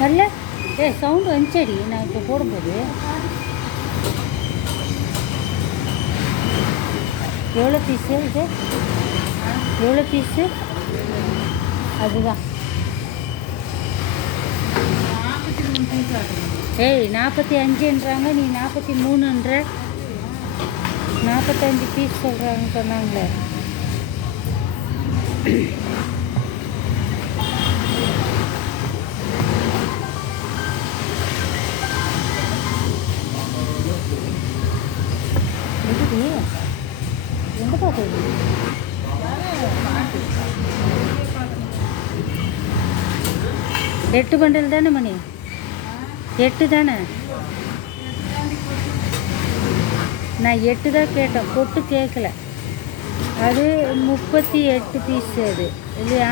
வரல. சவுண்டு வந்துச்சடி நான் இப்போ போடும்போது. எவ்வளோ பீஸு இது? எவ்வளோ பீஸு? அதுதான் 45ன்றாங்க, நீ 43ன்ற. 45 பீஸ் சொல்கிறாங்க சொன்னாங்களே. எதுடி எங்கே பார்த்தது? 8 பண்டல் தானே மணி? 8 தானே? நான் 8 தான் கேட்டேன், கொட்டு கேட்கல. அது 38 பீஸ் அது இல்லையா?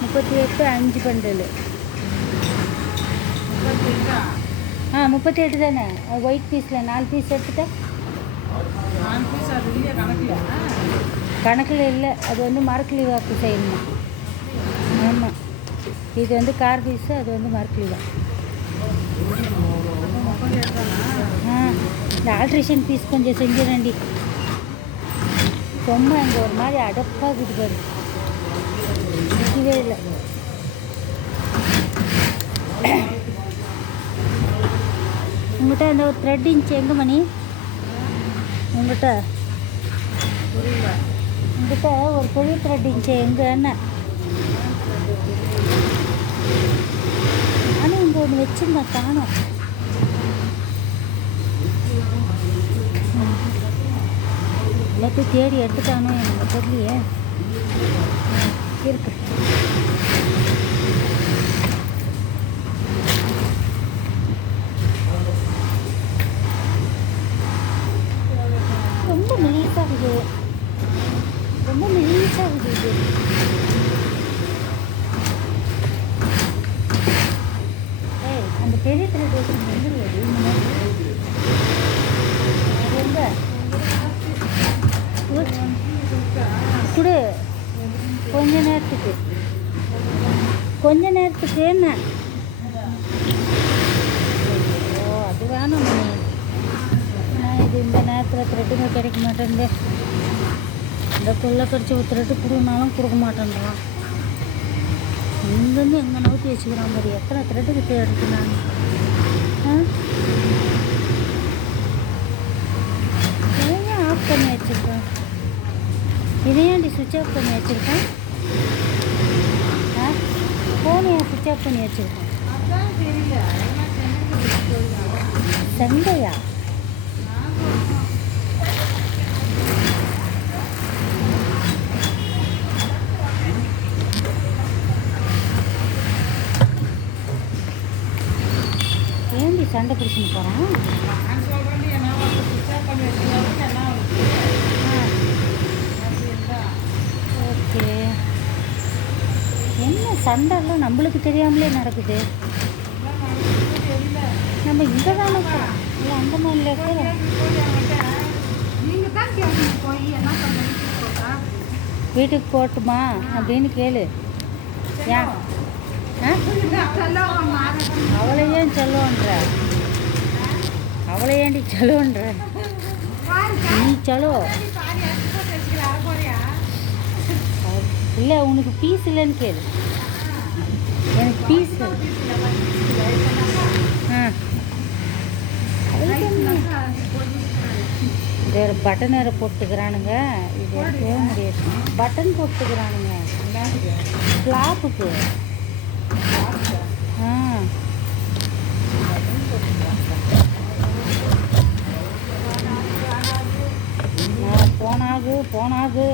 38 5 பண்டல். 38 தானே? ஒயிட் பீஸில் 4 பீஸ் எடுத்துட்டேன். கணக்கில் இல்லை, அது வந்து மரக்கிளி வாக்கு செய்யணுமா? ஆமாம், இது வந்து கார் பீஸு, அது வந்து மரக்கிளி தான். இந்த ஆல்ட்ரேஷன் பீஸ் கொஞ்சம் செஞ்சிடண்டி. ரொம்ப அங்கே ஒரு மாதிரி அடப்பாகுது பாரு, நிற்கவே இல்லை. உங்கள்கிட்ட அந்த ஒரு த்ரெட் இன்ச்சு எங்கே மணி? உங்கள்கிட்ட ஒரு பெரிய த்ரெட் இன்ச்சு எங்கன்னு? ஆனால் இங்கே ஒன்று வச்சுருந்தேன், காணும். எல்லாத்தையும் தேடி எடுத்துட்டானோ எனக்கு தெரியலையே. இருக்கு. ரொம்ப மெலிசாகுது, ரொம்ப மெலிசாகுது இது. அந்த பெரிய த்ரெட் வச்சுருந்தது எங்க கொடு? கொஞ்ச நேரத்துக்கு என்ன? ஓ அது வேணும் மணி. நான் இது இந்த நேரத்தில் த்ரெட்டுங்க கிடைக்க மாட்டேங்குது. இந்த கொள்ளை கடிச்சு ஒரு த்ரெட்டு கொடுனாலும் கொடுக்க மாட்டேன்றான். இங்கேருந்து எங்கே நோக்கி வச்சுக்கிறான் பாரு. எத்தனை த்ரெட்டுக்கு தேடுறது நான்? ஏன் ஆஃப் பண்ணி வச்சுருக்கேன்? இதையாண்டி சுவிட்ச் ஆஃப் பண்ணி வச்சுருக்கேன்? ஃபோனை ஏன் சுவிட்ச் ஆஃப் பண்ணி வச்சுருக்கேன்? சண்டையா? ஏண்டி சண்டை பிடிச்சின்னு போகிறான்? ஓகே, என்ன சண்டைலாம் நம்மளுக்கு தெரியாமலே நடக்குது. நம்ம இங்கே தானே இருக்கிறோம், இல்லை அந்த மாதிரில இருக்கிறோம். வீட்டுக்கு போட்டுமா அப்படின்னு கேளு. ஏன் அவளை ஏன் சொல்லுன்ற? அவளை ஏண்டி சொல்லுன்ற? நீ சொல்லு. இல்லை உனக்கு பீஸ் இல்லைன்னு கேளு. எனக்கு பீஸ் வேறு பட்டன் வேறு போட்டுக்கிறானுங்க. இது எடுக்கவே முடியாது. பட்டன் போட்டுக்கிறானுங்க ஃப்ளாப்புக்கு. போனாகு